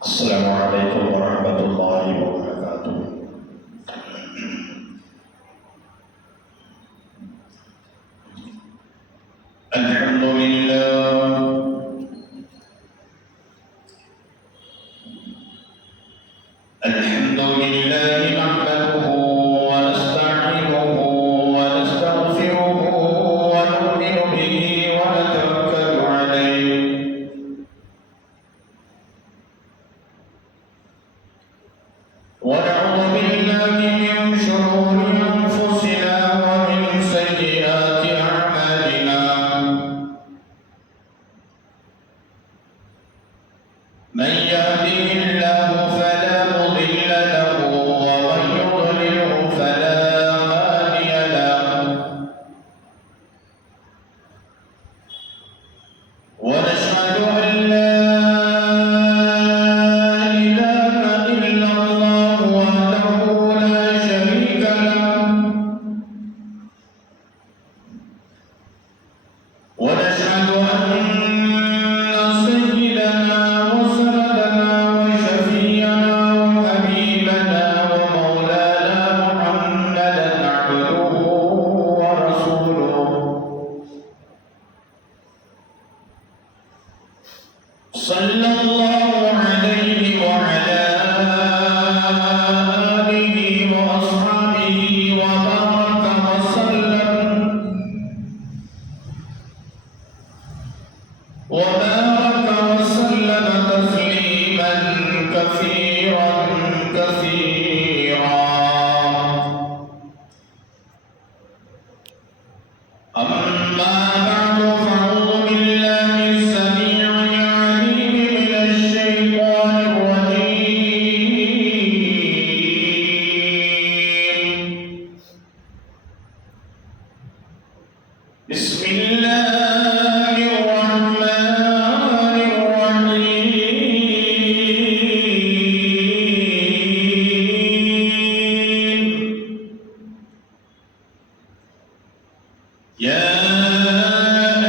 السلام عليكم ورحمة الله وبركاته. الحمد لله نحمده ونستعينه ونستغفره ونؤمن به ونتوكل عليه ونعوذ بالله من شرور أنفسنا ومن سيئات أعمالنا من يهده الله فلا مضل له ومن يضلله فلا هادي له ونشهد أن لا إله إلا الله وحده لا شريك له ونشهد أن سيدنا وسندنا وشفيعنا وحبيبنا ومولانا محمدا عبده ورسوله صلى الله عليه وعلى آله وأصحابه وبارك وسلم تسليما كثيرا كثيرا. أما بعد فأعوذ بالله السميع العليم من الشيطان الرجيم. بسم الله الرحمن الرحيم. يا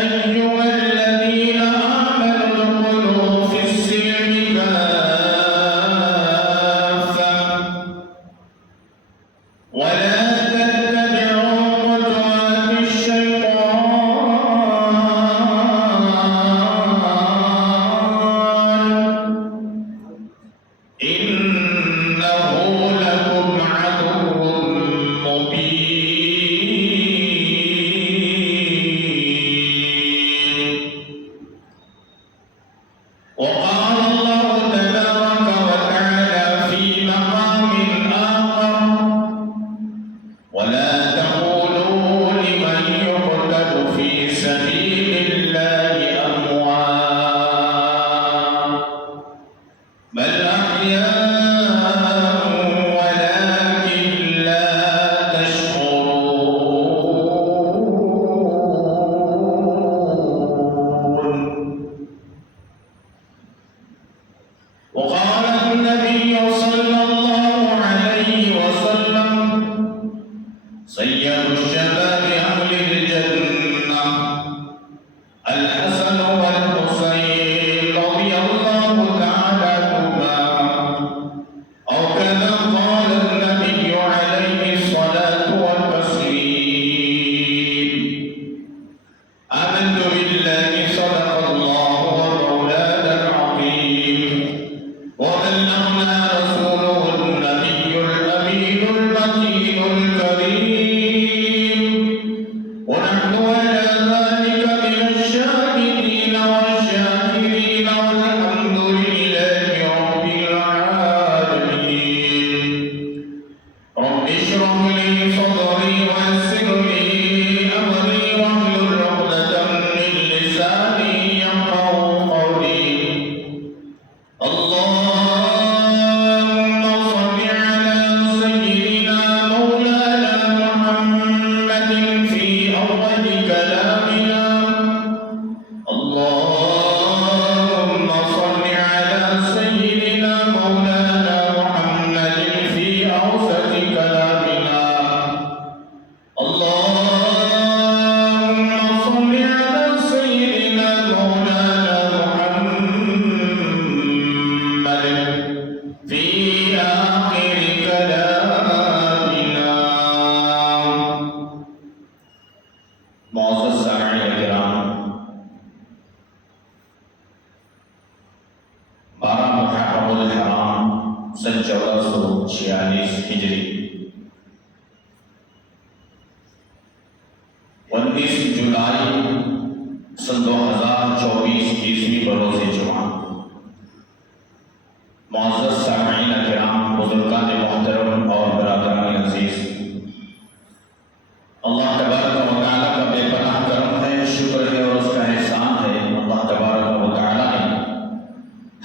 أيها الذين آمنوا ادخلوا في السلم كافة ولا تتبعوا خطوات الشيطان إنه لكم عدو مبين. وقال الله تبارك وتعالى في مقام آخر ولا تقولوا لمن يقتل في سبيل الله أموات بل أحياء ولكن لا تشعرون. محرم الحرام سن 1446 ہجری 19 جولائی سن 2024 عیسوی بروز جمعہ۔ معزز سامعین کرام، بزرگان محترم اور برادران عزیز، اللہ تبارک و تعالیٰ کا بے پناہ کرم ہے، شکر ہے اور اس کا احسان ہے۔ اللہ تبارک و تعالیٰ نے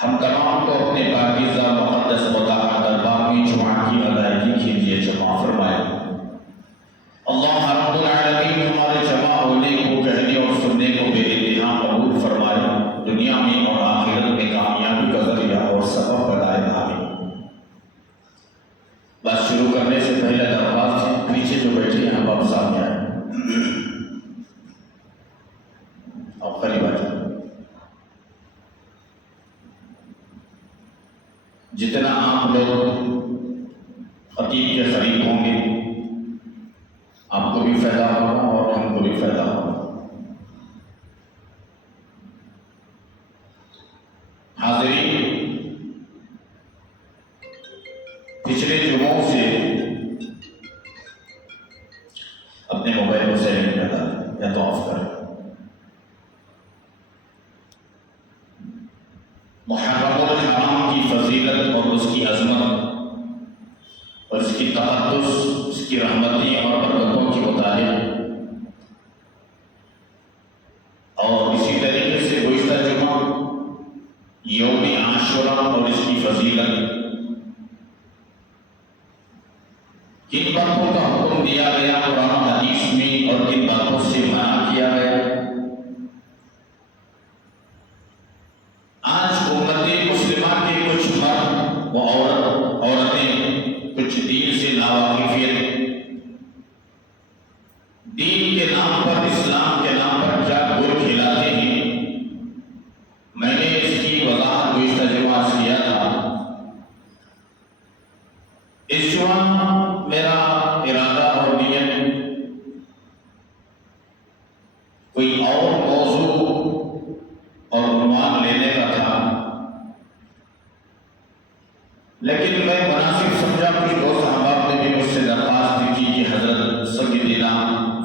ہم تمام کو اپنے پاکیزہ مقدس مطہر دربار میں جمعہ کی ادائیگی کے لیے جمع فرمایا۔ اللہ رب العالمین ہمارے جمع ہونے کو، کہنے اور سننے کو بے انتہا قبول فرمائے، دنیا میں اور آخرت میں کامیابی کا ذریعہ اور سبب بنائے۔ آمین۔ بات شروع کرنے سے پہلے درخواست ہے، پیچھے جو بیٹھے ہیں آپ سامنے آئے اور قریب آ جائیں۔ جتنا آپ لوگ خطیب کے قریب ہوں گے، آپ کو بھی فائدہ ہوگا اور ہم کو بھی فائدہ ہوگا۔ حاضرین، پچھلے جمعوں سے اپنے موبائل کو سائلنٹ کر دیں یا تو آف کریں۔ محرم الحرام کی فضیلت اور اس کی عظمت اور اس کی تقدس، اس کی رحمتیں اور برکتوں کے متعلق، اور اسی طریقے سے گزشتہ جمعہ یوم عاشورہ اور اس کی فضیلت، کن باتوں کا حکم دیا گیا قرآن حدیث میں اور کن باتوں سے منع کیا گیا۔ آج امت مسلمہ کے کچھ مرد و عورتیں کچھ دین سے ناواقفیت، دین کے نام پر، اسلام کے نام پر کیا گل کھلاتے ہیں۔ میں نے اس کی وضاحت گزشتہ جمعہ کیا تھا۔ اس جمعہ میرا ارادہ اور نیت کوئی اور موضوع اور عنوان لینے کا تھا، لیکن میں مناسب سمجھا، کچھ دوست احباب نے بھی مجھ سے درخواست کی کہ حضرت سیدنا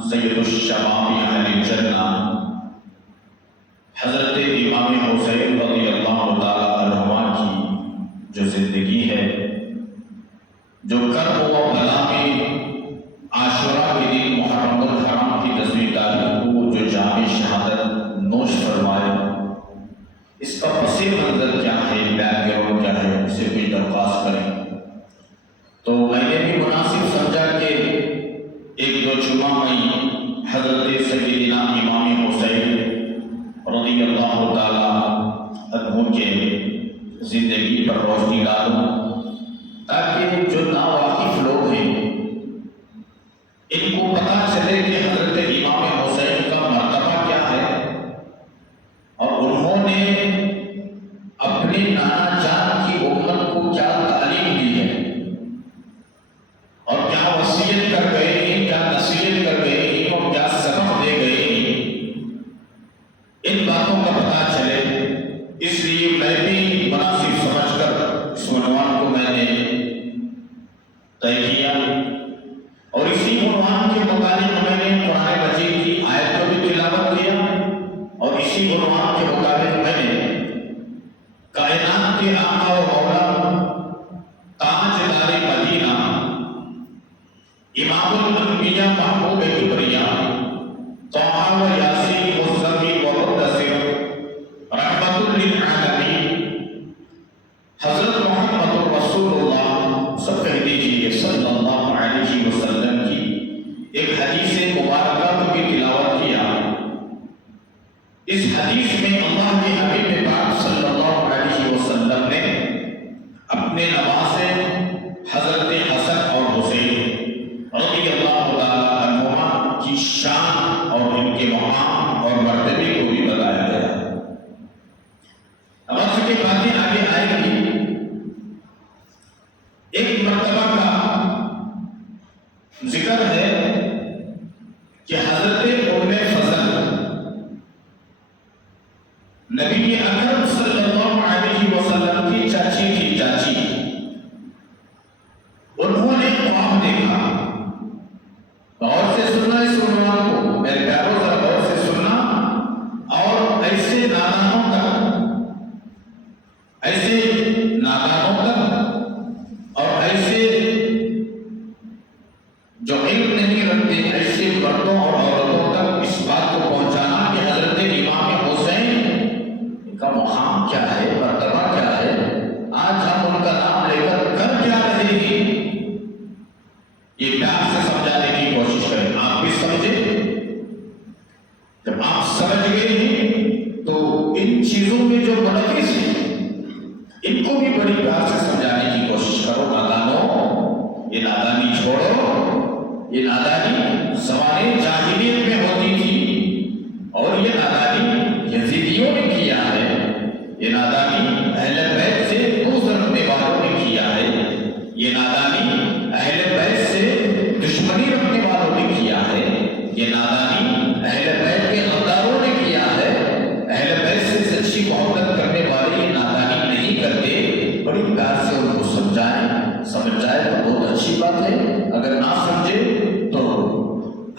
سید الشباب اہل الجنہ حضرت امام حسین رضی اللہ تعالی عنہما کی جو زندگی ہے، جو کرب و بلا میں عاشورہ کے دن محرم الحرام کی 10ویں تاریخ کو جو جام شہادت نوش فرمائے، اس کا پس منظر کیا ہے، بیک گراؤنڈ کیا ہے، اسے کوئی درخواست کریں۔ تو میں نے بھی مناسب سمجھا کہ ایک دو جمعہ میں حضرت سیدنا امام حسین رضی اللہ تعالی عنہ کے زندگی پر روشنی ڈالوں، تاکہ جو ناواقف لوگ ہیں ان کو پتہ چلے کہ حضرت امام حسین کا مرتبہ کیا ہے، اور انہوں نے اپنے نانا جان کی امت کو کیا تعلیم دی ہے اور کیا وصیت کر گئے ہیں، کیا نصیحت کر گئے ہیں اور کیا سبق دے گئے ہیں، ان باتوں کا پتہ چلے۔ اس لیے میں بھی مناسب سمجھ کر اس عنوان کو میں نے طے کیا، اور اسی عنوان کے مطابق میں نے قرآن مجید کی آیت کو بھی تلاوت کیا، اور اسی عنوان کے مطابق میں نے کائنات کے آقا و مولا، تاجدار مدینہ، امام الانبیاء، محبوب کبریا، طٰہٰ و یاسین، مزمل و مدثر، رحمت للعالمین، حضرت محمد رسول اللہ، سب کہہ دیجیے صلی اللہ علیہ وسلم کی ایک حدیث مبارکہ کو بھی تلاوت کیا۔ اس حدیث میں اللہ کے حبیب پاک صلی اللہ علیہ وسلم نے اپنے نواسے حضرت حسن اور حسین رضی اللہ تعالی عنہما کی شان اور ان کے مقام اور مرتبے کو بھی بتایا گیا۔ اب اس کے باتیں آگے آئے گی۔ ایک مرتبہ کا ذکر ہے کہ حضرت ام فضل نبی نبی اکرم صلی اللہ علیہ وسلم کی چاچی تھی، چاچی، انہوں نے خواب دیکھا. غور سے سننا اس عنوان کو میرے پیاروں، ذرا غور سے سننا. اور ایسے نادانوں تک اور ایسے جو علم نہیں رکھتے، ایسے مردوں اور عورتوں تک اس بات کو پہنچانا کہ حضرت امام حسین کا مقام کیا ہے، مرتبہ کیا ہے، آج ہم ان کا نام لے کر کیا رہے ہیں، یہ پیار سے سمجھانے کی کوشش کریں. آپ بھی سمجھیں. جب آپ سمجھ گئے ہیں تو ان چیزوں میں جو منافذ ہیں ان کو بھی بڑی پیار سے سمجھانے کی کوشش کرو. نادانوں، یہ نادانی چھوڑو. یہ نادانی زمانے جاہلیت میں ہوتی تھی اور یہ نادانی یزیدیوں نے کیا ہے. یہ نادانی اہل بیت سے دوست رکھنے والوں نے کیا ہے. یہ نادانی اہل بیت سے دشمنی رکھنے والوں نے کیا ہے. یہ نادانی اہل بیت کے غداروں نے کیا ہے. اہل بیت سے سچی محبت کرنے والے یہ نادانی نہیں کرتے. بڑی پیار سے ان کو سمجھائیں. سمجھ جائے تو بہت اچھی بات ہے، اگر نہ سمجھے تو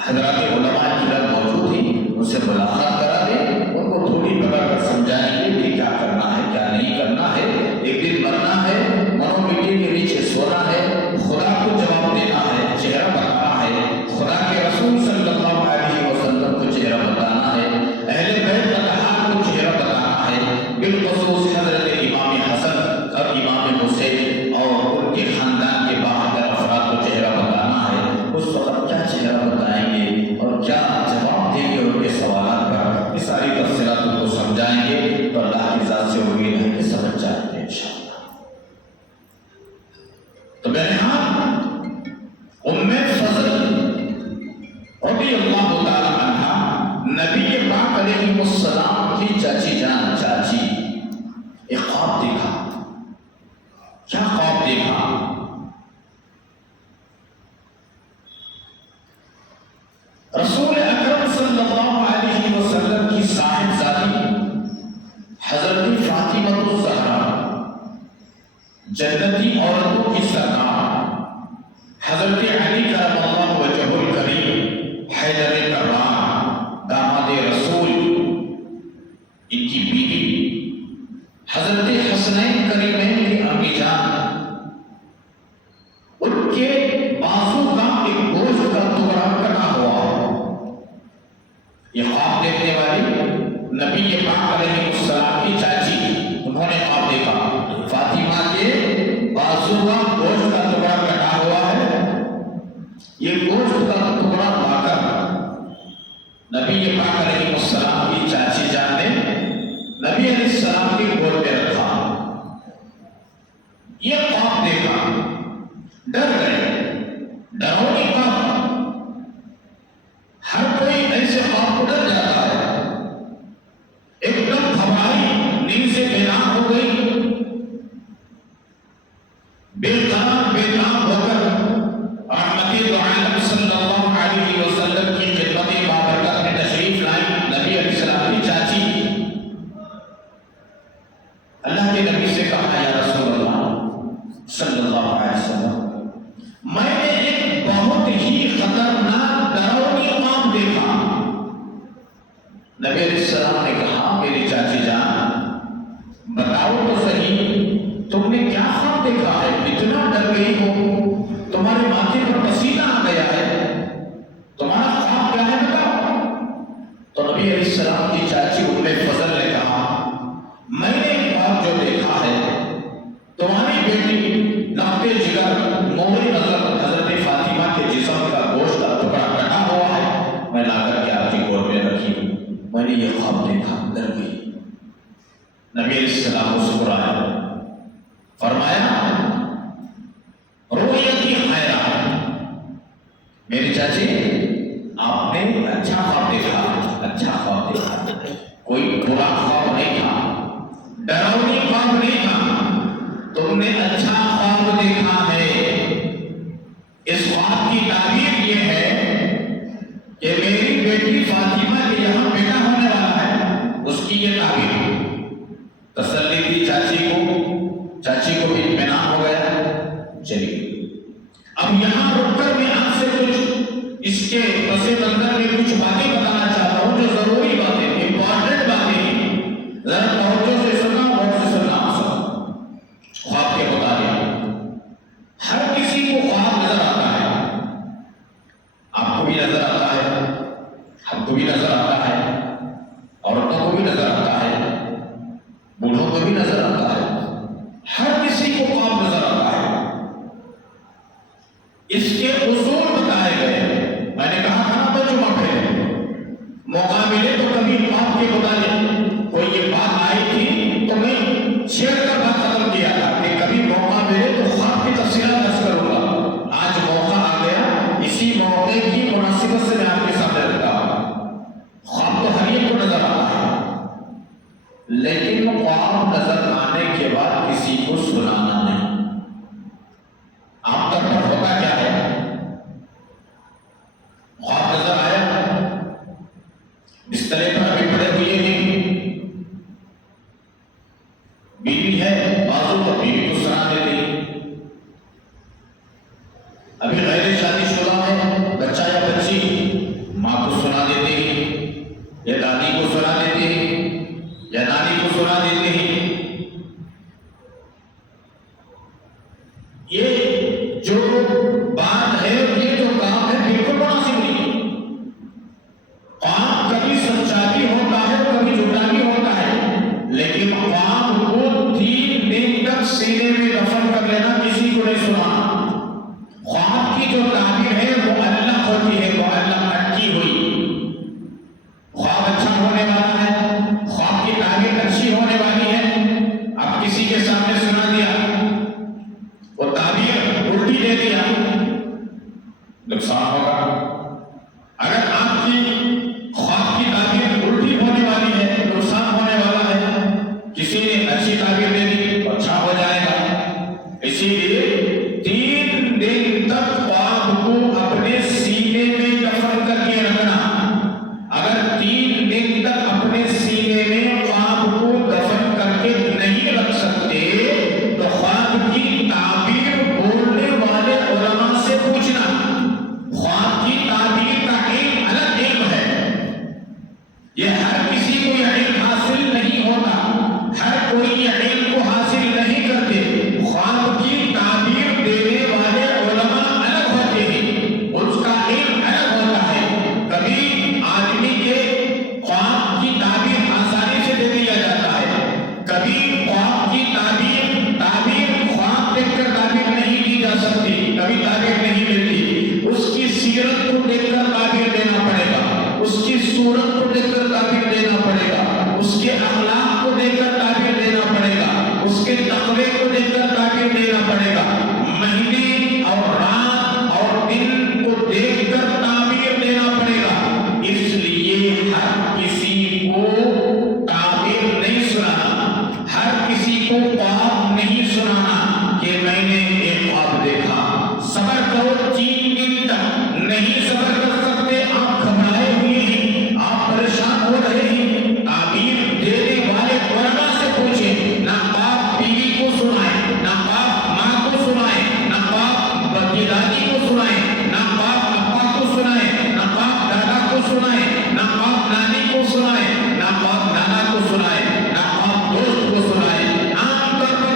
حضرات علماء کرام موجود ہیں، ان سے ملاقات کرا دیں، ان کو تھوڑی بتا کر سمجھائیں گے کہ کیا کرنا ہے کیا نہیں کرنا ہے. ایک دن مرنا ہے، منو مٹی کے نیچے سونا ہے، خدا کو جواب دینا ہے، چہرہ بتانا ہے، خدا کے رسول صلی اللہ علیہ وسلم کو چہرہ بتانا ہے، اہل بیت اطہار کو چہرہ بتانا ہے، بالخصوص حضرت امام حسن اور امام حسین اور ان کے خاندان کے باہر افراد کو چہرہ بتانا ہے. اس وقت کیا چہرہ بتائیں گے اور کیا جواب دیں گے ان کے سوالات پر، یہ ساری تفصیلات ان کو سمجھائیں گے تو اللہ کی ذات سے امید ہے کہ سمجھ جائیں گے انشاءاللہ. تو بہرحال ام فضل رضی اللہ تعالی عنہا نبی پاک علیہ السلام کی چاچی جان، چاچی، ایک خواب دیکھا. کیا خواب دیکھا؟ رسول اکرم صلی اللہ علیہ وسلم کی صاحبزادی حضرت فاطمہ الزہرا، جنتی عورتوں کی سردار، حضرت علی کرم اللہ وجہہ الکریم، حیدر کرام، داماد رسول، ان کی بیوی، حضرت حسنین کریمین کی امی جان، ان کے بازو کا ایک گوشت کا ٹکڑا کٹا ہوا. یہ خواب دیکھنے والی نبی پاک علیہ السلام کی چاچی، انہوں نے خواب دیکھا فاطمہ کے بازو کا گوشت کا ٹکڑا کٹا ہوا ہے. یہ گوشت کا ٹکڑا لا کر نبی پاک علیہ السلام کی چاچی جان نے نبی علیہ السلام کی گود میں رکھا. یہ خواب دیکھا، ڈر گئے. ڈرونی خواب، ہر کوئی ایسے خواب کو ڈر جاتا ہے. ایک دم گھبرائی، نیند سے بیدار ہو گئی، بے قرار بے نام ہو کر رحمت دو عالم صلی اللہ علیہ وسلم کی خدمت بابرکت میں تشریف لائی نبی علیہ السلام کی چاچی. اللہ کے نبی سے کہا، یا رسول اللہ صلی اللہ علیہ وسلم، میں نے ایک بہت ہی خطرناک ڈراؤنی خواب دیکھا. نبی علیہ السلام نے کہا، میری چاچی جان بتاؤ تو صحیح، تم نے کیا خواب دیکھا ہے؟ اتنا ڈر گئی ہو، تمہارے ماتھے پر پسینہ آ گیا ہے، تمہارا خواب کیا ہے بتاؤ. تو نبی علیہ السلام کی چاچی ام فضل نے کہا، میں نے ایک خواب جو دیکھا ہے، تمہاری بیٹی نقطے جگر نور نظر حضرت فاطمہ کے جسم کا گوشت کا ٹکڑا کٹا ہوا ہے، میں لا کر کے آپ کی گود میں رکھی. میں نے یہ خواب دیکھا، ڈر گئی. نبی علیہ السلام مسکرائے، فرمایا، رؤیتی خیرہ، میری چاچی آپ نے اچھا خواب دیکھا، اچھا خواب دیکھا، کوئی برا خواب نہیں تھا، ڈراؤنی خواب نہیں تھا، تم نے اچھا خواب دیکھا ہے. اس خواب کی تعبیر یہ ہے کہ میری بیٹی فاطمہ کے یہاں بیٹا ہونے والا ہے، اس کی یہ تعبیر. تسلی دی چاچی کو بھی اطمینان ہو گیا. چلیے اب یہاں رک کر میں آپ سے کچھ اس کے پس منظر میں کچھ باتیں بتانا چاہتا ہوں جو ضروری باتیں امپورٹنٹ باتیں ہیں. ذرا توجہ سے سننا اور سے سننا. خواب کے مطابق ہر کسی کو خواب نظر آتا ہے. آپ کو بھی نظر آتا ہے, ہم کو بھی نظر آتا ہے, عورتوں کو بھی نظر آتا ہے, بوڑھوں کو بھی نظر آتا ہے. ہر کسی کو خواب نظر آتا ہے. اس کے اصول بتائے گئے. میں نے کہا تھا نا بچوں پہ موقع ملے تو کبھی خواب کے متعلق کوئی یہ بات آئی تھی تو میں شیئر کر بات ختم کیا تھا کہ کبھی موقع ملے تو خواب کی تفصیلات درج کروں گا. آج موقع آ گیا, اسی موقع کی مناسبت سے میں آپ کے سامنے رکھتا ہوں. خواب تو ہر ایک کو نظر آتا ہے, لیکن خواب نظر آنے کے بعد کسی کو سنانا نہیں. عام طور پر ہوتا کیا ہے, خواب نظر آیا, بسترے پر ابھی پڑے ہوئے ہیں, بیوی ہے بازو تو بیوی کو سنا دیتی, ابھی غیر شادی شدہ ہے بچہ یا بچی ماں کو سنا دیتے ہیں, یا دادی کو سنا دیتے ہیں, یا نانی کو سنا دیتے ہیں. یہ جو بات ہے, یہ جو کام ہے بالکل مناسب نہیں. خواب کبھی سچا بھی ہوتا ہے, کبھی جھوٹا بھی ہوتا ہے, لیکن خواب کو 3 دن تک سینے میں دفن کر لینا کسی کو نہیں سنانا. خواب کی جو تعبیر ہے وہ اللہ ہوتی ہے, وہ اللہ اٹکی ہوئی. خواب اچھا ہونے والا ہے, خواب کی تعبیر اچھی ہونے والی ہے, اب کسی کے سامنے سنا دیا, وہ تعبیر الٹی دے دیا, نقصان ہوگا. اگر آپ کی خواب کی تعبیر الٹی ہونے والی ہے, نقصان ہونے والا ہے. کسی نے اچھی تعبیر دے دی تو اچھا ہو جائے گا. اسی لیے 3 دن تک خواب کو اپنے سینے میں دفن کر کے رکھنا. اگر 3 دن تک اپنے سینے میں خواب کو دفن کر کے نہیں رکھ سکتے تو خواب کی تعبیر بولنے والے علماء سے پوچھنا. خواب کی تعبیر کا علم الگ علم ہے, یہ ہر کسی کو یہ علم حاصل نہیں ہوتا, ہر کوئی یہ علم کو حاصل نہیں کرتے. خواب کی تعبیر دینے والے علماء الگ ہوتے ہیں, اس کا علم الگ ہوتا ہے. کبھی آدمی کے خواب کی تعبیر آسانی سے دے دیا جاتا ہے, کبھی خواب کی تعبیر خواب دیکھ کر تعبیر نہیں دی جا سکتی, کبھی تعبیر نہیں ملتی. اس کی سیرت کو دیکھ کر تعبیر دینا پڑے گا, اس کی صورت کو دیکھ کر تعبیر دینا پڑے گا, اس کے اخلاق کو دیکھ کر تعبیر دینا پڑے گا, اس کے تقوی کو دیکھ کر تعبیر دینا پڑے گا. مہینے اور رات اور دن کو دیکھ کر تعبیر دینا پڑے گا. اس لیے ہر کسی کو تعبیر نہیں سنانا, ہر کسی کو خواب نہیں سنانا کہ میں نے ایک خواب دیکھا. صبر کرو 3 دن تک. نہیں صبر کر سکتے, آپ گھبرائے ہوئے ہیں, آپ پریشان ہو رہے ہیں, تعبیر دینے والے علماء سے پوچھیں. نہ باپ بیوی کو سنائے, نہ باپ ماں کو سنائے, نہ باپ دادی کو سنائے, نہ باپ ابا کو سنائے, نہ باپ دادا کو سنائے, نہ باپ نانی کو سنائے, نہ باپ نانا کو سنائے, نہ باپ دوست کو سنائے. عام طور پر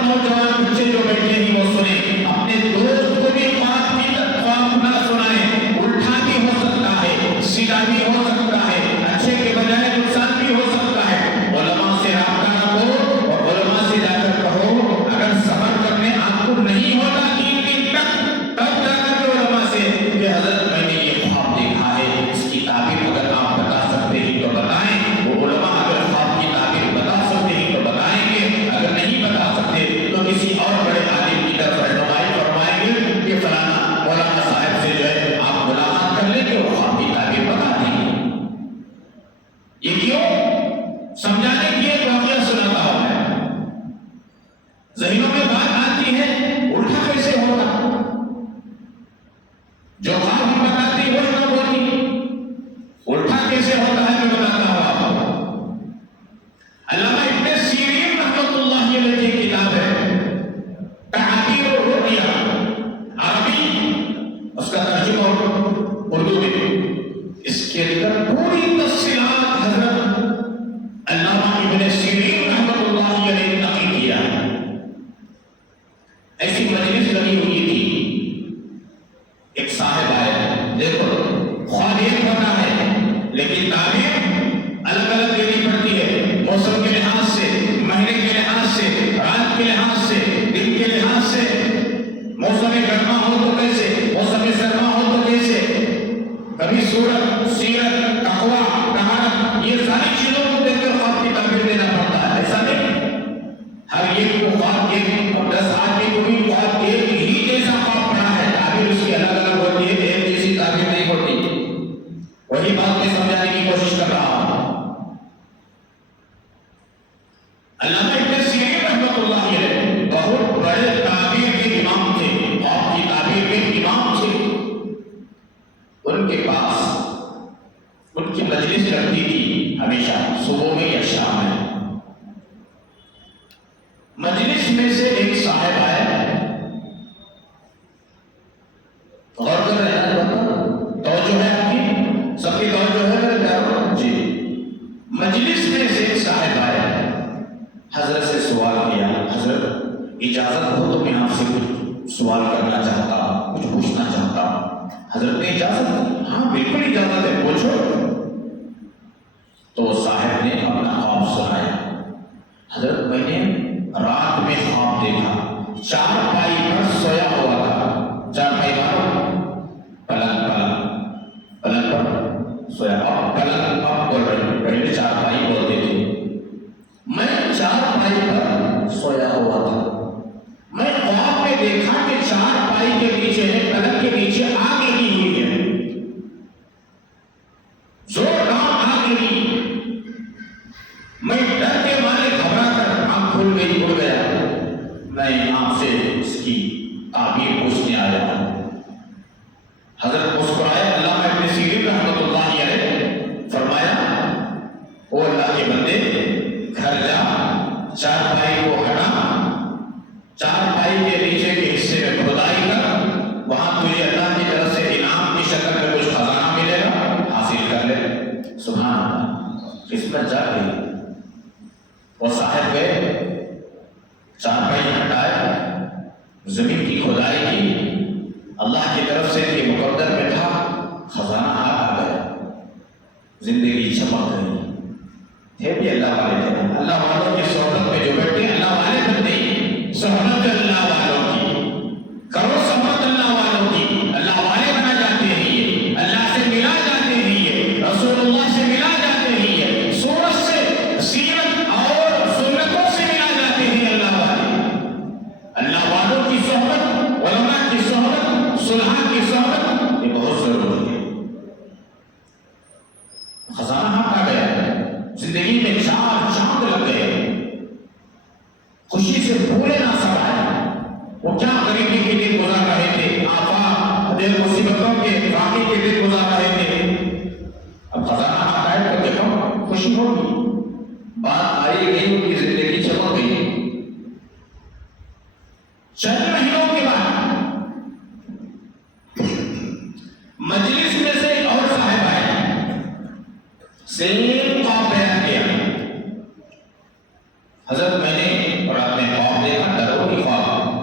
لگی ہوئی تھی. ایک صاحب آئے، دیکھو خواب ایک ہونا ہے لیکن تعبیر الگ الگ دینی پڑتی ہے، موسم کے لحاظ سے، مہینے کے لحاظ سے، رات کے لحاظ سے، دن کے لحاظ سے. موسم گرما ہو تو کیسے، موسم سرما ہو تو کیسے. کبھی صورت، سیرت، تقویٰ، طہارت، یہ ساری چیزوں کو دیکھ کر خواب کی تعبیر دینا پڑتا ہے. ایسا نہیں ہر ایک کو خواب ایک، اور 10 آدمی کو بھی خواب ایک ہی جیسا خواب پڑا ہے، تعبیر اس کی الگ الگ ہوتی ہے، ایک جیسی تعبیر نہیں ہوتی. وہی بات میں سمجھانے کی کوشش کر رہا ہوں. علامہ ابن سیرین رحمۃ اللہ علیہ بہت بڑے تعبیر کے امام تھے، خواب کی تعبیر کے امام تھے. ان کے پاس ان کی مجلس لگتی تھی ہمیشہ صبح میں یا شام میں. مجلس میں سے ایک صاحب آئے، غور کر رہے ہیں، توجہ ہے آپ کی، سب کی توجہ ہے میرے پیاروں جی. مجلس میں سے ایک صاحب آئے، حضرت سے سوال کیا، حضرت اجازت ہو تو میں آپ سے کچھ سوال کرنا چاہتا، کچھ پوچھنا چاہتا. حضرت نے اجازت دی؟ ہاں بالکل اجازت ہے، پوچھو. تو صاحب نے اپنا خواب سنایا. حضرت میں نے رات میں خواب دیکھا، 4 پائی پر سویا ہوا تھا. 4 پائی پر پلنگ پر سویا. اب پلنگ اب بول رہے، پہلے 4 پائی بولتے تھے. میں 4 پائی پر سویا ہوا تھا. میں خواب میں دیکھا کہ 4 پائی کے نیچے، پلنگ کے نیچے آگ لگی ہوئی ہے، زوردار آگ لگی. میں ڈر کے مارے گھبرا کر آنکھ کھل گئی، اڑ گیا. میں آپ سے اس کی تعبیر پوچھنے آیا ہوں. حضرت مسکرائے. علامہ ابن سیرین رحمۃ اللہ علیہ فرمایا، او اللہ کے بندے، گھر جا، 4 پائی کو ہٹا، 4 پائی کے نیچے کے حصے میں کھدائی کر، وہاں تجھے اللہ کی طرف سے انعام کی شکل میں کچھ خزانہ ملے گا، حاصل کر لے. سبحان اللہ. قسمت جا گئی. وہ صاحب گئے، 4 پائی ہٹائے، زمین کی کھدائی کی. اللہ کی طرف سے یہ مقدر میں تھا، خزانہ ہاتھ آ گیا، زندگی چمک گئی. تھے بھی اللہ والے تھے. اللہ والوں کی صحبت میں جو بیٹھے ہیں اللہ والے بنتے ہیں. صحبت اللہ والوں کی کرو، صحبت اللہ والوں کی، اللہ والے بنا جاتے ہیں. یہ اللہ سے ملا جاتے ہیں، یہ رسول اللہ سے ملا جاتے ہیں، یہ سورت سے، سیرت اور سنتوں سے ملا جاتے ہیں. اللہ والے، اللہ والوں کی صحبت، علماء کی صحبت، صلحاء کی صحبت، یہ بہت ضروری ہے. خزانہ ہاتھ آ گیا، زندگی میں 4 چاند لگ گئے. خوشی سے بھولے نہ سب آئے. وہ کیا غریبی کے دن گزار رہے تھے، آفات، مصیبتوں کے فاقے کے دن گزار رہے تھے. اب خزانہ ہاتھ آئے تو دیکھو خوشی ہوگی. بات آئی گئی، ان کی زندگی چمک گئی. چند مہینوں کے بعد مجلس میں سے ایک اور صاحب آئے، سیم خواب بیان کیا. حضرت میں نے اور آپ نے خواب دیکھا، ڈرو کی خواب،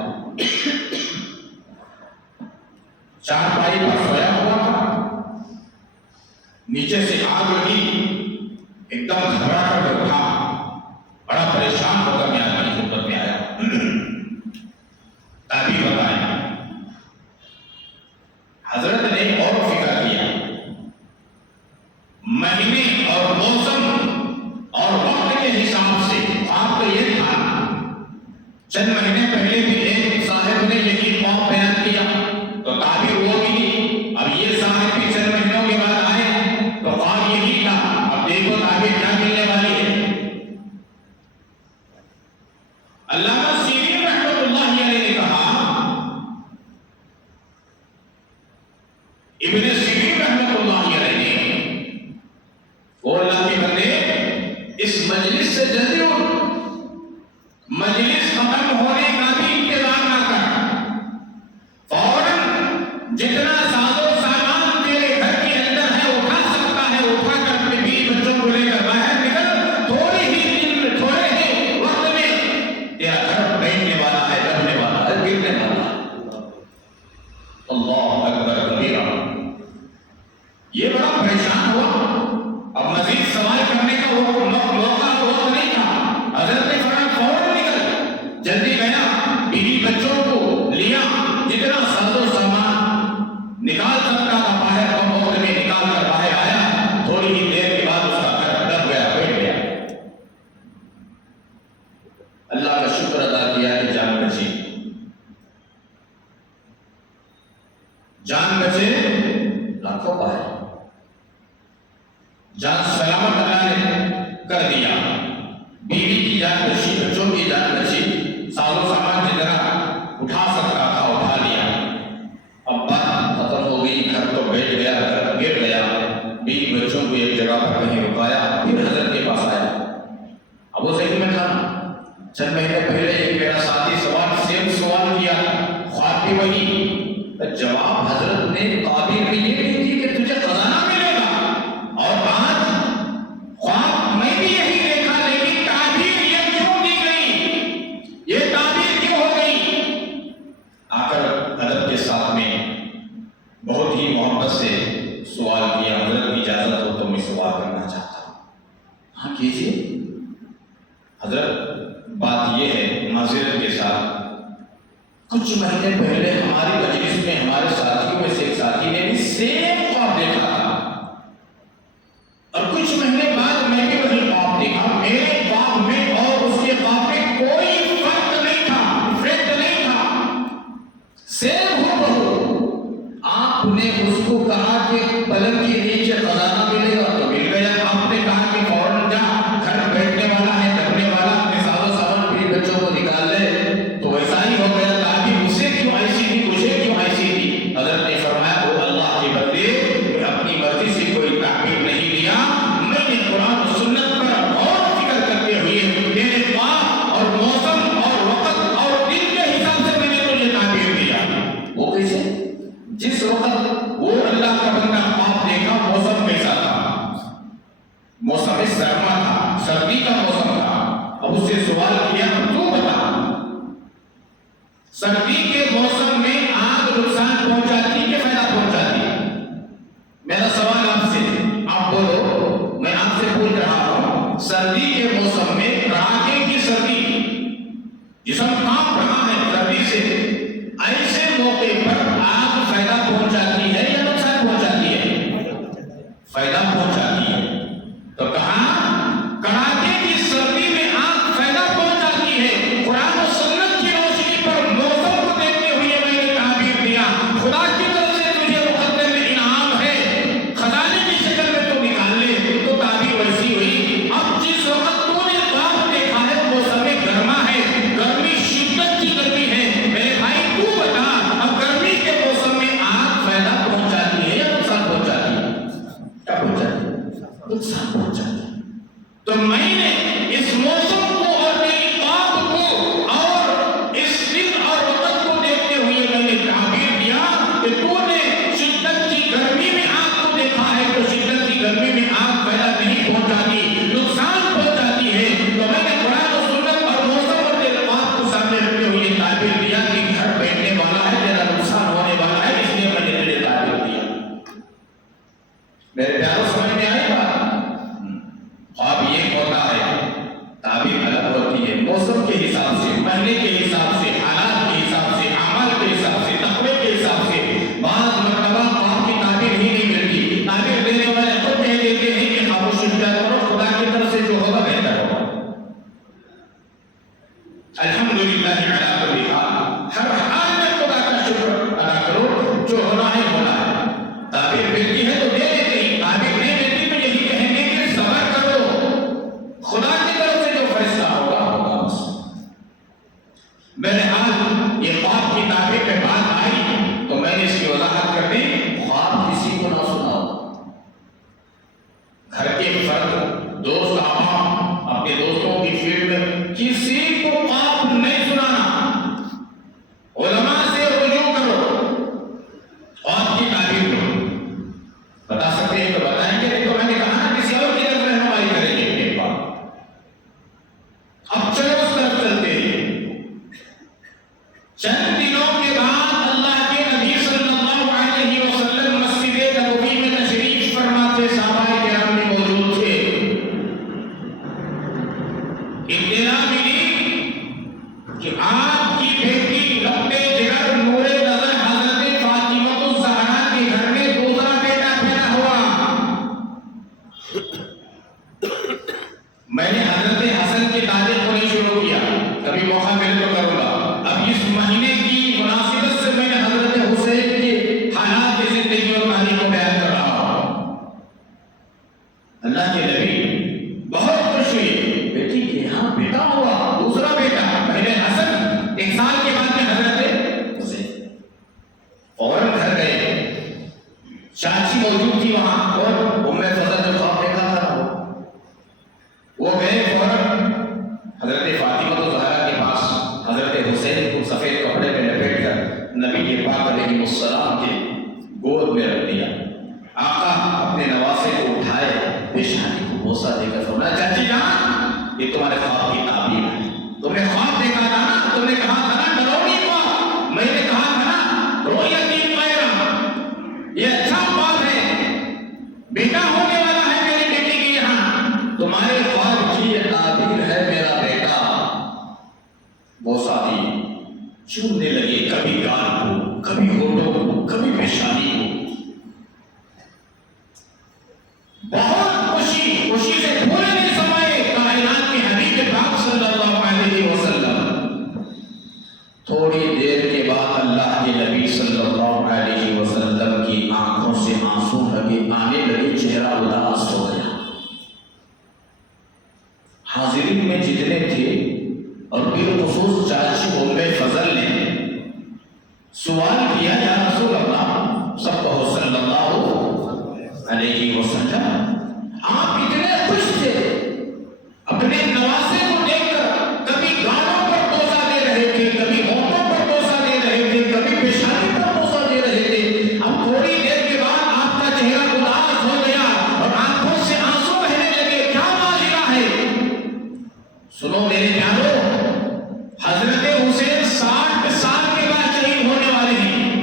4 پائی پر سویا ہوا تھا، نیچے سے آگ لگی، ایک دم گھبرا کر اٹھا، بڑا پریشان ہو کر میں آپ کی خدمت میں آیا. تعبیر بتائیں. حضرت نے اور فکر کیا، مہینے اور موسم اور وقت کے حساب سے آپ کو یہ تھا. چند مہینے پہلے بھی ایک صاحب نے یہی خواب بیان کیا تو تعبیر وہ بھی نہیں. اب یہ صاحب بھی چند مہینوں کے بعد آئے تو خواب یہی تھا. اب دیکھو تعبیر کیا ملنے والی ہے. علامہ سیرین رحمۃ اللہ علیہ نے کہا، ابن سیرین رحمۃ اللہ علیہ نے، وہ اللہ کے بندے اس مجلس سے جلدی اٹھ، مجلس ختم ہونے کا بھی انتظار نہ کر، فوراً جتنا ساز و سامان تیرے گھر کے اندر ہے اٹھا سکتا ہے اٹھا کر اپنے بیوی بچوں کو لے کر باہر نکل. تھوڑے ہی دن میں، تھوڑے ہی وقت میں تیرا گھر بیٹھنے والا ہے، رہنے والا ہے، گرنے والا ہے. شکر ادا کیا کہ جان بچی، جان بچے لاکھوں پائے، جان سلامت اللہ نے کر دیا، بیوی کی جان بچی، بچوں کی جان بچی، سالوں سامان جتنا اٹھا سکتا تھا اٹھا لیا، اب بات ختم ہو گئی، گھر تو بیٹھ گیا، گھر گر گیا، بیوی بچوں کو ایک جگہ پر کہیں رکایا، پھر حضرت کے پاس آیا۔ ابو سعید میں تھا، چند مہینے پہلے ایک میرا ساتھی سوال سیم سوال کیا، خواب بھی وہی، جواب حضرت نے تعبیر میں یہ نہیں دی کہ تجھے خزانہ ملے گا، اور آج خواب میں بھی یہی دیکھا، لیکن تعبیر یہ کیوں دی گئی، یہ تعبیر کیوں ہو گئی؟ آ کر ادب کے ساتھ میں بہت ہی محبت سے سوال کیا، حضرت کی اجازت ہو تو میں سوال کرنا چاہتا ہوں۔ ہاں کیجیے حضرت، بات یہ ہے معذرت کے ساتھ، کچھ مہینے پہلے ہماری مجلس میں ہمارے ساتھیوں میں سے ایک ساتھی نے بھی سیم خواب دیکھا تھا، اور کچھ مہینے بعد میں بھی وہی خواب دیکھا، میرے خواب میں اور اس کے خواب میں کوئی فرق نہیں تھا، ڈفرینٹ نہیں تھا، سیم ہو بہو۔ آپ نے اس کو کہا کہ پلنگ کے نیچے خزانہ ملے گا تو مل گیا، آپ نے کہا کہ فوراً جا، گھر بیٹھنے والا ہے، دبنے والا، اپنے سالوں سامان بھی بچوں کو نکال لے، تو ویسا ہی ہو گیا۔ تعبیر اسے کیوں ایسی تھی، مجھے کیوں ایسی تھی؟ حضرت نے فرمایا وہ اللہ کے بندے، میں اپنی مرضی سے کوئی تعبیر نہیں لیا، میں نے قرآن و سنت پر غور فکر کرتے ہوئے میرے خواب اور موسم اور وقت اور دن کے حساب سے میں نے تجھے تعبیر دیا۔ وہ کیسے؟ جس وقت وہ اللہ کا بندہ خواب دیکھا، موسم کیسا تھا؟ موسم سرما تھا، سردی کا موسم تھا۔ اب اس سے سوال کیا، تو بتا، سردی کے موسم میں آگ نقصان پہنچاتی کہ فائدہ پہنچاتی؟ میرا سوال آپ سے، آپ بولو، میں آپ سے پوچھ رہا ہوں، سردی کے موسم میں کڑاکے کی سردی، جسم کانپ رہا ہے سردی سے، ایسے موقع پر آگ فائدہ پہنچاتی ہے یا نقصان پہنچاتی ہے؟ فائدہ پہنچاتی ہے۔ تو کہاں کڑاکے کی سردی میں آگ فائدہ پہنچاتی ہے، قرآن و سنت کی روشنی پر موسم کو دیکھتے ہوئے میں نے تعبیر دیا، خدا کی طرف سے تجھے مقدر میں انعام ہے، خزانے کی شکل میں تو نکال لے، تو تعبیر ویسی ہوئی۔ اب جس وقت تو نے خواب دیکھا ہے موسم گرما ہے، گرمی شدت کی گرمی ہے، میرے بھائی تو بتا، اب گرمی کے موسم میں آگ فائدہ پہنچاتی ہے یا نقصان پہنچاتی ہے؟ کیا پہنچاتی ہے؟ نقصان پہنچاتی ہے۔ تو میں نے اس موسم کو اور میری خواب کو اور اس دن اور وقت کو دیکھتے ہوئے میں نے تعبیر دیا کہ تو نے شدت کی گرمی میں آگ کو دیکھا ہے، تو شدت کی گرمی میں آگ فائدہ نہیں پہنچاتی، نقصان پہنچاتی ہے۔ تو میں نے قرآن و سنت اور موسم اور تیرے خواب کو سامنے رکھتے ہوئے تعبیر دیا کہ گھر بیٹھنے والا ہے، تیرا نقصان ہونے والا ہے، اس لیے میں نے تجھے تعبیر دیا۔ میرے پیاروں سمجھ میں آئی بات؟ خواب یہ ہوتا ہے، تعبیر الگ ہوتی ہے، موسم کے حساب سے، مہینے کے حساب سے، حالات کے حساب سے، اعمال کے حساب سے، تقوی کے حساب سے۔ بعض مرتبہ خواب کی تعبیر ہی نہیں ملتی، تعبیر دینے والے خود کہہ دیتے ہیں کہ خاموشی اختیار کرو، خدا کی طرف سے جو ہوگا بہتر ہوگا۔ الحمدللہ علی کل حال، ہر حال میں خدا کا شکر ادا کرو، جو ہونا ہے ہونا ہے۔ تعبیر ملتی ہے تو دے دیتے ہیں، تعبیر نہیں ملتی تو یہی کہیں گے کہ صبر کرو، خدا کی طرف سے جو فیصلہ ہوگا ہوگا بس۔ بہرحال یہ خواب کی تعبیر میں بات آئی تو میں نے اس کی وضاحت کر دی، خواب کسی کو نہ سناؤ، گھر کے فرد، دوست احباب، اپنے دوستوں کی فیلڈ میں کسی کو خواب نہیں سنانا، علماء سے رجوع کرو، خواب کی تعبیر کرو۔ بتا سکتے ہیں تو بتائیں گے، نہیں تو میں نے کہا نا کسی اور کی طرف رہنمائی کریں گے ایک بار۔ اب چلو اس طرف چلتے ہیں۔ چند دنوں کے بعد اللہ کے نبی صلی اللہ علیہ وسلم مسجد نبوی میں تشریف فرما تھے، صحابہ کرام بھی موجود تھے۔ اطلاع ملی کہ آپ کی بیٹی لبے جگر نور نظر حضرت فاطمہ الزہرا کے گھر میں دوسرا بیٹا پیدا ہوا۔ میں نے حضرت حسن کی تعریف کرنی شروع کیا، کبھی موقع وہ ساتھی چومنے لگے کبھی گال کو، کبھی ہونٹوں کو، کبھی پیشانی کو. بہت خوشی سے پورے نہیں سمائے کائنات کے حبیب پاک صلی اللہ علیہ وسلم. تھوڑی دیر کے بعد اللہ کے نبی صلی اللہ علیہ وسلم کی آنکھوں سے آنسو آنے لگے، چہرہ اداس ہو گیا. حاضرین میں جتنے تھے اور بالخصوص چاچی ام فضل نے سوال کیا، یا رسول اللہ سب کہو صلی اللہ علیہ وسلم، آپ اتنے خوش تھے اپنے نواسے کو دیکھ کر، کبھی گالوں پر بوسہ دے رہے تھے، کبھی ہونٹوں پر بوسہ دے رہے تھے، کبھی پیشانی پر بوسہ دے رہے تھے. اب تھوڑی دیر کے بعد آپ کا چہرہ اداس ہو گیا اور آنکھوں سے آنسو بہنے لگے، کیا ماجرا ہے؟ سنو میرے پیارو، حضرت حسین 60 سال کے بعد شہید ہونے والے ہیں.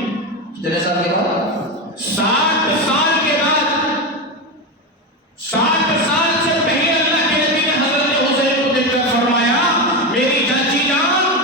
کتنے سال کے بعد؟ 60 سال کے بعد. 60 سال سے پہلے اللہ کے نبی نے حضرت حسین کو دیکھ کر فرمایا، میری چاچی جان،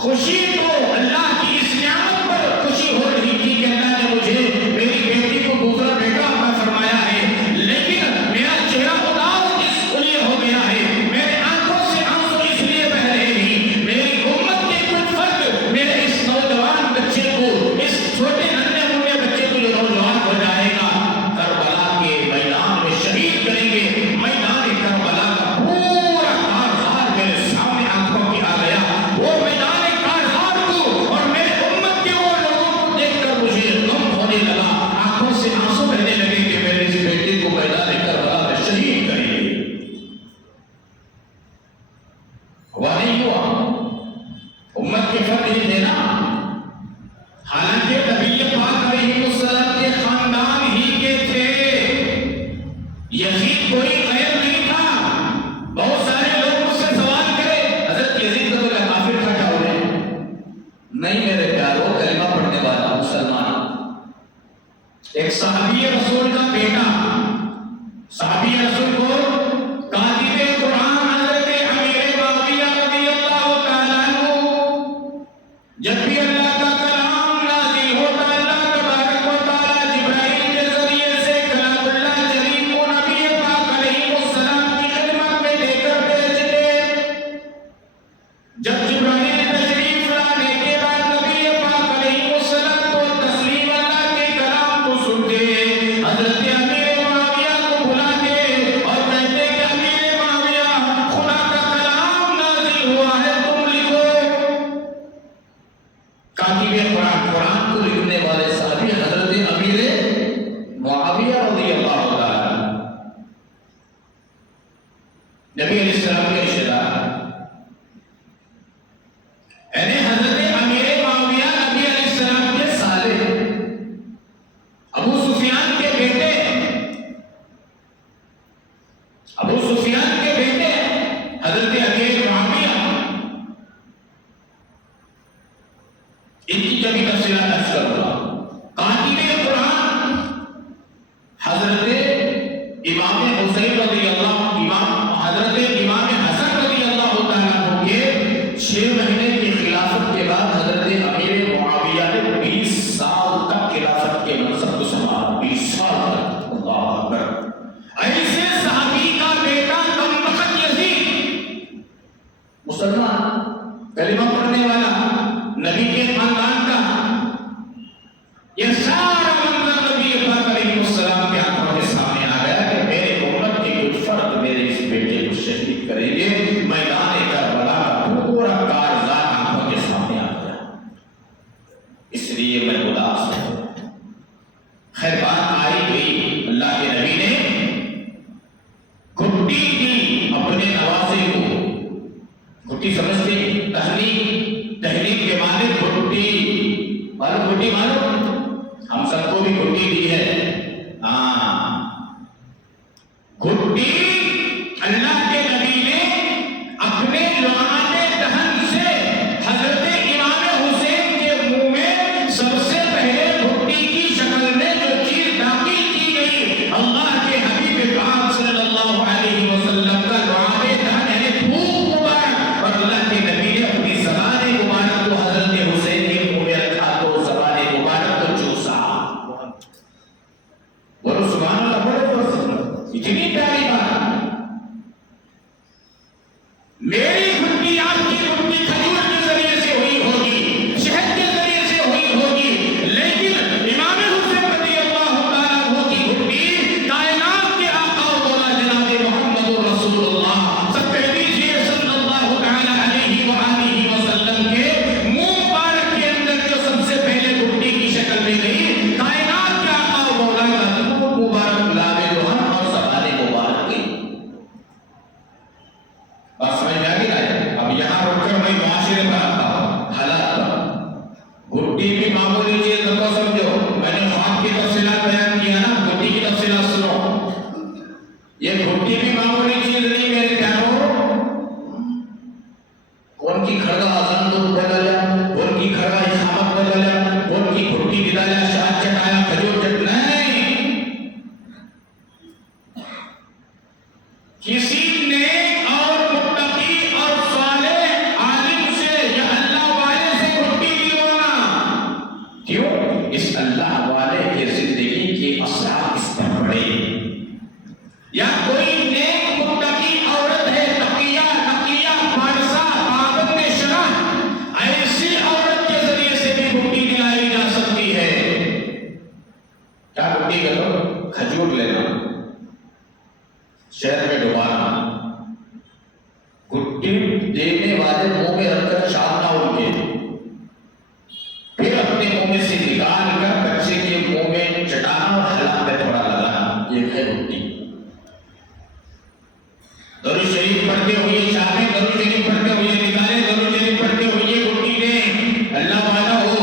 خوشی تو اللہ کی اس نعمت پر خوشی ہو رہی تھی کہ اللہ نے مجھے میری بیٹی کو دوسرا بیٹا عطا فرمایا ہے، لیکن میرا چہرہ اداس اس لیے ہو گیا ہے، میرے آنکھوں سے آنسو اس لیے بہ رہے ہیں، میری امت کے کچھ فرد میرے اس نوجوان بچے کو، اس چھوٹے ننھے منھے بچے کو جو نوجوان ہو جائے گا، کربلا کے میدان میں شہید کریں گے. میدان کربلا کا پورا کارزار میرے سامنے آنکھوں کی آ گیا. وہ میدان کارزار کو اور میرے امت کے وہ لوگوں کو دیکھ کر مجھے غم ہونے لگا، آنکھوں سے آنسو بہنے لگے کہ میرے اس بیٹے کو میدان کربلا میں شہید کریں گے. ہوا نہیں ہوا؟ امت کے فرد ہی تھے نا. حالانکہ نبی پاک علیہ السلام کے خاندان ہی کے تھے، یزید کوئی غیر نہیں تھا. بہت سارے لوگ مجھ سے سوال کرے، حضرت یزید کا تو کیا کافر تھا کیا ہوئے؟ نہیں میرے پیارو، کلمہ پڑھنے والا مسلمان. ایک صحابی رسول کا بیٹا، صحابی رسول کو کاتب قرآن حضرت امیر معاویہ رضی اللہ تعالیٰ عنہ، جب بھی اللہ کا کلام نازل ہوتا، اللہ تبارک و تعالیٰ جبرائیل کے ذریعے سے کلام اللہ جلیل کو نبی پاک علیہ السلام کی خدمت میں دے کر بھیجتے. جب جبرائیل تشریف لانے کے بعد نبی پاک علیہ السلام کو تسلیم اللہ کے کلام کو سنتے، حضرت امیر معاویہ کو بلاتے اور کہتے کہ امیر معاویہ، خدا کا کلام نازل ہوا ہے، تم لکھو. کاتب قرآن کو لکھنے والے صحابی حضرت امیر معاویہ رضی اللہ تعالیٰ، نبی علیہ السلام کے رشتہ دار، یعنی حضرت امیر معاویہ نبی علیہ السلام کے سالے، ابو سفیان کے بیٹے، ابو سفیان کے بیٹے حضرت امیر معاویہ. ان کی کبھی تفصیلات عرض کروں. کاتب قرآن حضرت امام حسین رضی اللہ، حضرت امام حسن رضی اللہ تعالیٰ عنہ کے 6 مہینے کی خلافت کے بعد حضرت امیر معاویہ نے 20 سال تک خلافت کے منصب کو سنبھالا. 20 سال تک. اللہ اکبر. ایسے صحابی کا بیٹا کمبخت یزید، مسلمان، کلمہ پڑھنے والا، نبی کے خاندان کا، یہ سارا منظر نبی پاک علیہ السلام کے آنکھوں کے سامنے آ گیا کہ میرے امت کے کچھ فرد میرے اس بیٹے کو شہید کریں گے. میدان کربلا کا پورا کارزار آنکھوں کے سامنے آ گیا. اس لیے میں اداس ہوں. خیر بات آئی گئی، اللہ کے نبی نے گھٹی دی اپنے نواسے کو. گھٹی سمجھتے ہیں؟ تحریک کے معنی گھٹی، معلوم گھٹی معلوم؟ ہم سب کو بھی گھٹی دی ہے. ہاں، گھٹی اللہ کے نبی نے اپنے لعانے دہن سے حضرت امام حسین کے منہ میں سب سے پہلے گھٹی کی شکل میں جو چیز داخل کی گئی، اللہ کے حبیب پاک صلی اللہ علیہ وسلم کا لعانے دہن یعنی تھوک مبارک، اور اللہ کے نبی نے اپنی زبان گھٹی دینے والے منہ میں رکھ کر چاٹنا ان کے، پھر اپنے منہ میں سے نکال کر بچے کے منہ میں چٹانا اور حلق پہ تھوڑا لگانا، یہ ہے گھٹی۔ درود شریف پڑھتے ہوئے چاہیں، درود شریف پڑھتے ہوئے نکالیں، درود شریف پڑھتے ہوئے گھٹی دیں۔ اللہ والا ہو،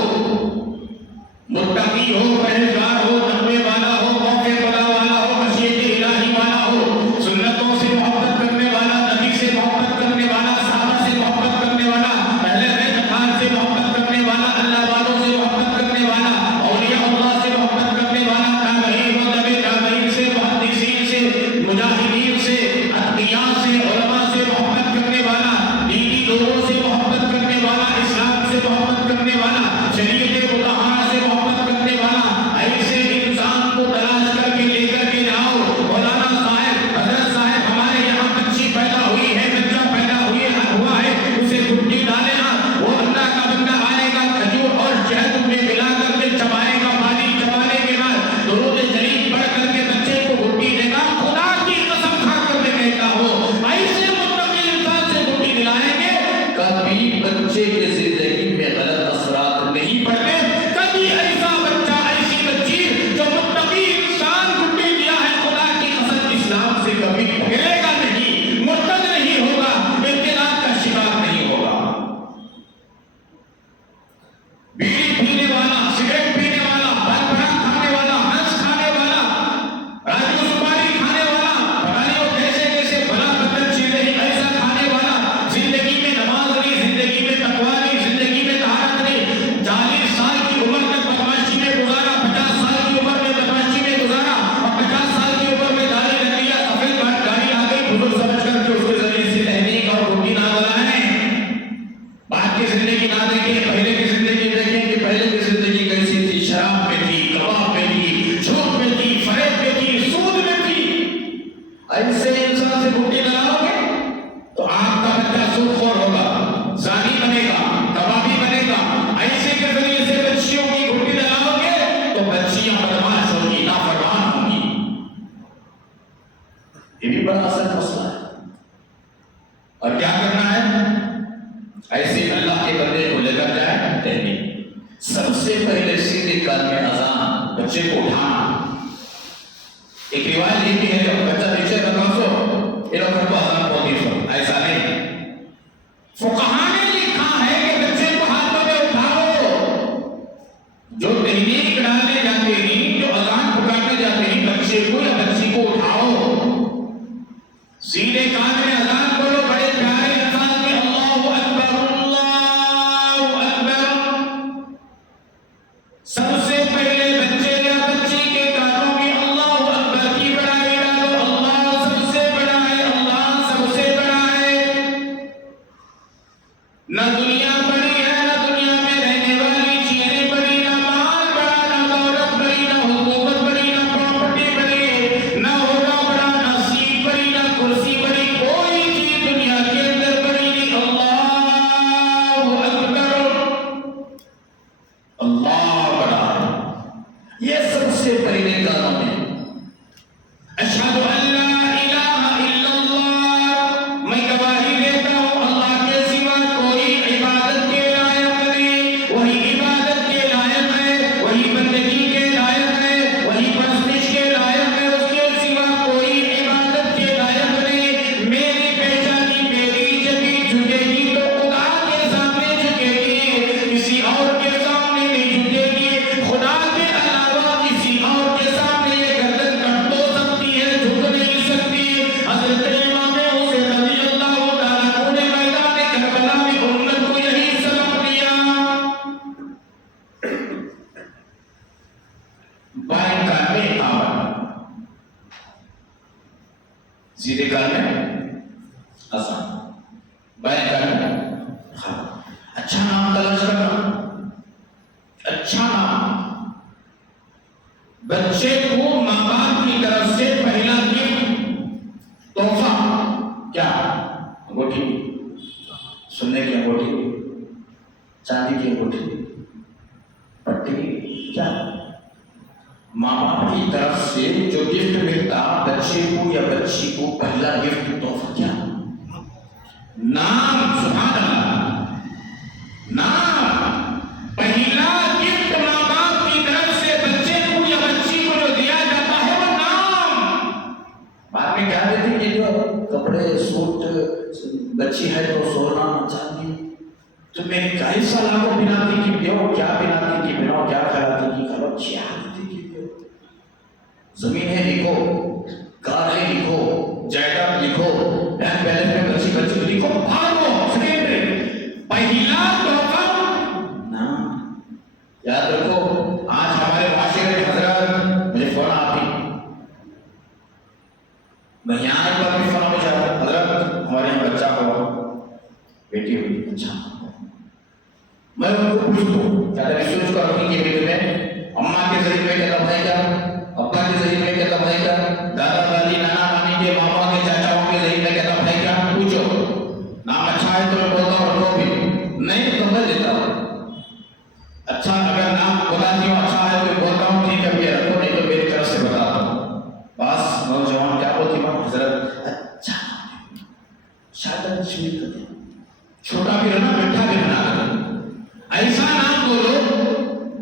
متقی ہو، پرہیزگار ہو، تقوی والا ہو، خوف خدا والا ہو، خشیت الہی والا ہو، سنتوں سے محبت کرنے والا، نبی سے محبت کرنے والا، صحابہ سے محبت کرنے والا، اہل بیت اطہار سے محبت کرنے والا، اللہ والوں سے محبت کرنے والا، اولیاء اللہ سے محبت کرنے والا، تابعین و تبع تابعین سے، محدثین سے، مجاہدین سے، اتقیاء سے، علماء سے محبت کرنے والا، دینی لوگوں سے محبت کرنے والا، اسلام سے محبت کرنے والا، شریعت مطہرہ سے محبت کرنے والا، ایسے انسان کو تلاش کر کے لے کر کے جاؤ۔ مولانا صاحب، حضرت صاحب، ہمارے یہاں بچی پیدا ہوئی ہے، بچہ پیدا ہوا ہے، اسے گھٹی ڈالے نا، وہ اللہ کا بندہ آئے گا، کھجور اور شہد میں ملا کر کے چبائے گا، پانی چبانے کے بعد درود شریف پڑھ کر کے بچے کو گھٹی دے گا۔ خدا کی قسم کھا کر میں کہتا ہوں، ایسے متقی انسان سے گھٹی دلائیں گے، کبھی بچے کی زندگی میں غلط اثرات نہیں پڑتے۔ کبھی ایسا بچہ، ایسی بچی جو متقی انسان گھٹی دیا ہے، خدا کی قسم اسلام سے کبھی پھرے گا نہیں، مرتد نہیں ہوگا، ابتلاء کا شکار نہیں ہوگا۔ بیڑی پینے والا، سگریٹ پینے والا، بربران کھانے والا، ہنس کھانے والا، راجو سپاری کھانے والا، پتہ نہیں وہ کیسے کیسے بلا بدل چیزیں ہی ایسا کھانے والا، زندگی میں نماز نہیں، زندگی میں تقویٰ نہیں، زندگی میں طہارت نہیں، 40 سال کی عمر تک بدمعاشی میں گزارا، 50 سال کی عمر میں بدمعاشی میں گزارا، اور 50 سال کی عمر میں داڑھی رکھ لیا، سفید گاڑی آ گئی، بزرگ سمجھ کر کے اس کے ذریعے سے تحریک اور گھٹی نہ لگائیں۔ بعد کی زندگی نہ دیکھیں، پہلے کی زندگی دیکھیں کہ پہلے کی زندگی کیسی تھی، شراب میں تھی، کباب میں تھی، جھوٹ میں تھی، فریب میں تھی، سود میں تھی۔ ایسے انسان سے گھٹی لگاؤ گے تو آپ کا بچہ سود خور ہوگا، زانی بنے گا، کبابی بنے گا۔ ایسے کے ذریعے سے بچیوں کی گھٹی لگاؤ گے تو بچیاں بدمعاش ہوگی، نافرمان ہوں گی۔ یہ بھی بڑا اصل مسئلہ ہے۔ اور کیا کرنا ہے؟ ایسے اللہ کے بندے کو لے کر جائے تحریک۔ سب سے پہلے سیدھے کان میں اذان، بچے کو اٹھانا۔ ایک روایت یہ بھی ہے جب بچہ نیچے رکھا سو یہ لوگ کو اذان بولتی سو، ایسا نہیں۔ فقہاء نے لکھا ہے کہ بچے کو ہاتھوں میں اٹھاؤ، جو تحریک ڈالنے جاتے ہیں، جو اذان پکارنے جاتے ہیں، بچے کو یا بچی کو اٹھاؤ، سیدھے کان میں اذان بولو، بڑے پیارے انداز میں اللہ اکبر اللہ اکبر۔ سب سے پہلے بچے یا بچی کے کانوں میں اللہ اکبر کی بڑائی ڈالو، اللہ سب سے بڑا ہے، اللہ سب سے بڑا ہے۔ نہ دنیا بڑی ہے، نہ دنیا میں رہنے والی چیزیں بڑی، نہ مال بڑا، نہ دولت بڑی، نہ حکومت بڑی، نہ پراپرٹی بڑی، نہ عہدہ بڑا، نہ سیٹ بڑی، نہ کرسی بڑی، کوئی چیز دنیا کے اندر بڑی نہیں۔ اللہ اکبر، اللہ بڑا ہے، یہ سب سے پہلے کانوں میں۔ اشہد ان لا الہ الا اللہ، میں گواہی دیتا ہوں اللہ کے سوا کوئی عبادت کے لائق نہیں، وہی عبادت کے لائق ہے، وہی بندگی کے لائق ہے، وہی پرستش کے لائق ہے، اس کے سوا کوئی عبادت کے لائق نہیں۔ میری پہچانی، میری جبھی جھکے گی تو خدا کے سامنے جھکے گی، کسی اور کے سامنے نہیں جھکے گی۔ خدا کے علاوہ کسی اور کے سامنے یہ گردن کٹ تو سکتی ہے، جھک نہیں سکتی۔ حضرت امام حسین رضی اللہ تعالیٰ عنہ نے میدان کربلا میں امت کو یہی سبق دیا۔ بائیں کان میں اقامت، سیدھے کان میں اذان، بائیں کان میں خاموش۔ اچھا نام تلاش کرنا، اچھا نام۔ بچے کو ماں باپ کی طرف سے پہلا گفٹ، تحفہ کیا؟ انگوٹھی، سننے کی انگوٹھی، چاندی کی انگوٹھی، پٹی، کیا؟ ماں باپ کی طرف سے جو گفٹ ملتا بچے کو یا بچی کو، پہلا گفٹ تحفہ کیا؟ نام، سبحان اللہ، نام پہلا گفٹ ماں باپ کی طرف سے بچے کو یا بچی کو جو دیا جاتا ہے وہ نام۔ بعد میں کیا دیتے کہ جو کپڑے سوٹ بچی ہے تو سونا چاندی، تمہیں کیسا لاگو بناتی کی پیو، کیا بناتی کی بناؤ، کیا کھلاتی کی کھلاؤ، کیا دیتی کی پیو، زمین ہے لکھو، کار ہے لکھو، جائیداد لکھو، بینک بیلنس میں بچی بچی کو لکھو، بھاگو سیکرٹری، پہلا تحفہ نام۔ یاد رکھو آج ہمارے معاشرے میں حضرات مجھے فون آتی، میں یہاں ایک بار بھی فون ہو جاتا، حضرت ہمارے یہاں بچہ ہوا، بیٹی ہوئی، اچھا میں ان کو پوچھتا ہوں کیا تم سوچ کر رکھی کہ بیٹے میں اماں کے ذریعے میں کیا ہے کیا، ابا کے ذریعے میں کیا ہے کیا، دادا دادی نانا نانی کے ماما کے چاچاؤں کے ذریعے میں کیا ہے کیا، پوچھو نام اچھا ہے تو میں بولتا ہوں رکھو بھی، نہیں تو میں دیتا ہوں، اچھا اگر نام بتاتی ہوں اچھا ہے تو بولتا ہوں ٹھیک ہے بھیا رکھو، نہیں تو میری طرف سے بتاتا ہوں۔ بس نوجوان کیا بولتی ماں حضرت اچھا شاید تشویق کرتے چھوٹا بھی رہنا بیٹھا بھی رہنا، ایسا نام بولو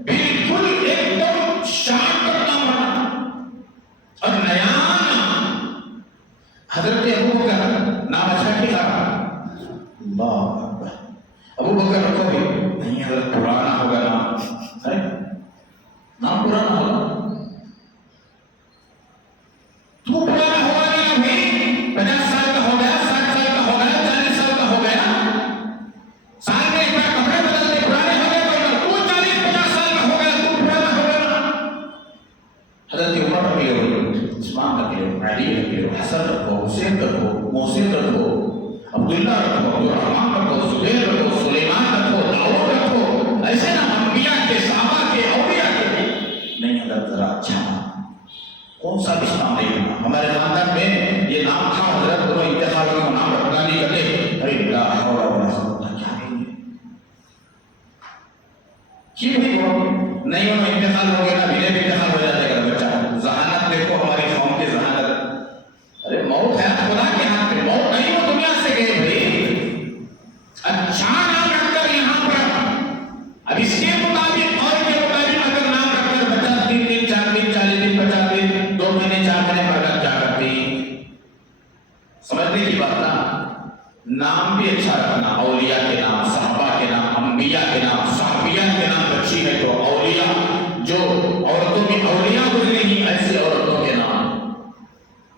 بالکل ایک دم شارٹ نام رہنا اور نیا نام۔ حضرت ابو بکر نام اچھا کیا، اللہ اکبر، ابو بکر رکھو بھی نہیں حضرت پرانا ہوگا نام، ارے نام پرانا ہوگا تو پرانا ہوگا نہیں ابھی 50 سال کا ہو گیا، 60 سال کا ہو گیا، 40 سال کا ہو گیا، سال میں ایک بار کپڑے بدلتے پرانے ہو گئے، تو 40-50 سال کا ہو گیا تو پرانا ہو گیا۔ حضرت عمر رکھ لو، عثمان رکھ لو، علی رکھ لو، حسن رکھو، حسین رکھو، محسن رکھو، عبداللہ رکھو، عبدالرحمان رکھو، زبیر رکھو، سلیمان رکھو، داؤد رکھو، ایسے نا انبیاء کے، صحابہ کے، اولیاء کے، نہیں حضرت ذرا اچھا کون سا بھی نام نہیں ہونا۔ ہمارے خاندان میں یہ نام تھا حضرت، وہ انتخاب کا نام رکھنا نہیں کرتے، ارے لا حول ولا قوت الا باللہ، کیوں نہیں ہوا؟ نہیں ہونا انتقال ہو گیا نا، میرے بھی انتقال ہو جاتا ہے بچہ، ذہانت دیکھو ہماری قوم کی ذہانت، ارے موت ہے خدا کے ہاتھ میں، موت نہیں وہ دنیا سے گئے بھائی، اچھا نام رکھ کر یہاں پر اب اس کے مطابق اور کے مطابق اگر نام رکھ کر بچہ 3 دن 4 دن 40 دن 50 دن 2 مہینے 4 مہینے پر کیا کرتی، سمجھنے کی بات نا، نام بھی اچھا رکھنا، اولیاء کے نام، صحابہ کے نام، انبیاء کے نام، صحابیہ کے نام بچی ہے تو اولیاء، جو عورتوں میں اولیاء گزرے ہیں ایسی عورتوں کے نام،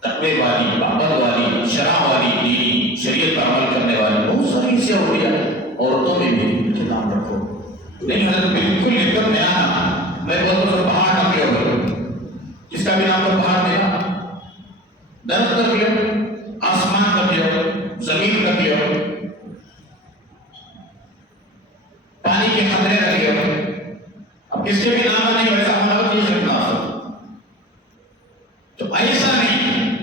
تقوی والی، پابند والی، شرع والی، دینی شریعت پر عمل کرنے والی، بہت ساری ایسی اولیاء عورتوں میں بھی ان کے نام رکھو، نہیں حضرت بالکل ایک دم نیا نام، میں بولتا ہوں پہاڑ رکھ لو، جس کا بھی نام تو پہاڑ دینا، درخت رکھ لو، آسمان رکھ لو، زمین رکھ لو، پانی کے خطرے رکھ لو، اب کس کے بھی نام نہیں ویسا ہونا ہو چیز رکھنا ہو تو ایسا نہیں،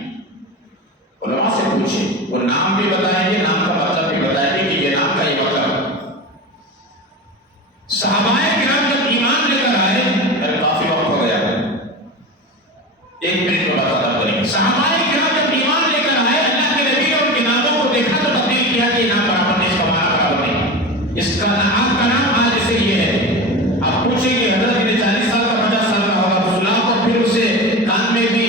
علماء سے پوچھے وہ نام بھی بتائیں گے، نام کا مطلب بھی بتائیں گے کہ یہ نام کا یہ مطلب۔ صحابہ کرام جب ایمان لے کر آئے، میرے کافی وقت ہو گیا، 1 منٹ میں بتا کریں، صحابہ کرام جب ایمان لے کر آئے، اللہ کے نبی نے ان کے ناموں کو دیکھا تو تبدیل کیا کہ نام برابر نہیں، اس کا ہمارا برابر نہیں، اس کا آپ کا نام آج سے یہ ہے۔ آپ پوچھیں گے حضرت انہیں 40 سال کا 50 سال کا ہوگا، سلا کو پھر اسے کان میں بھی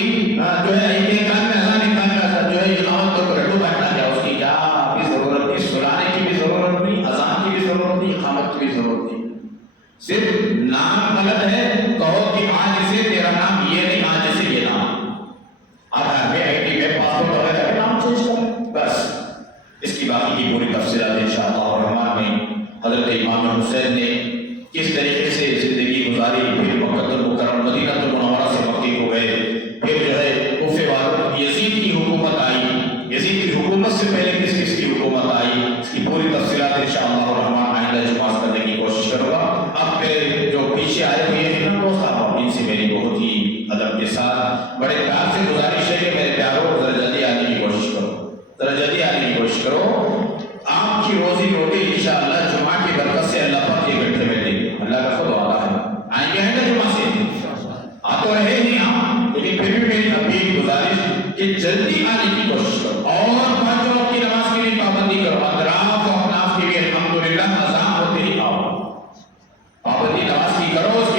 جو ہے ایک کان میں اذان ایک کان میں اذان جو ہے یہ اقامت کو رٹو بیٹھنا کیا، اس کی کیا بھی ضرورت نہیں، سلانے کی بھی ضرورت نہیں، اذان کی بھی ضرورت نہیں، اقامت کی بھی ضرورت نہیں، صرف نام غلط ہے، کہو کہ آج سے تیرا نام یہ نہیں، آج سے یہ نام، آدھار میں آئی ڈی میں پاسپورٹ وغیرہ کے نام چینج کر بس، اس کی باقی کی پوری تفصیلات انشاءاللہ الرحمن میں حضرت امام حسین نے کس طریقے سے زندگی گزاری، پھر مکہ المکرمہ مدینہ المنورہ سے مکی ہو گئے، پھر جو ہے کوفے والوں یزید کی حکومت آئی، یزید کی حکومت سے پہلے کس کس کی حکومت آئی، اس کی پوری تفصیلات انشاءاللہ الرحمن آئندہ جمعہ کرنے کی کوشش کروں گا۔ اب میرے جو پیچھے آئے ہوئے ہیں نا وہ صاحب، ان سے میری بہت ہی ادب کے ساتھ بڑے پیار سے گزارش ہے کہ میرے پیاروں ذرا جلدی آنے کی کوشش کرو، ذرا جلدی آنے کی کوشش کرو، آپ کی روزی روٹی انشاءاللہ جمعہ کی برکت سے اللہ پاک یہ گھنٹے میں دے گا، اللہ کا خود وعدہ ہے، آئیں گے نا جمعہ سے، آ تو رہے نہیں ہم، لیکن پابندی نماز کی کرو،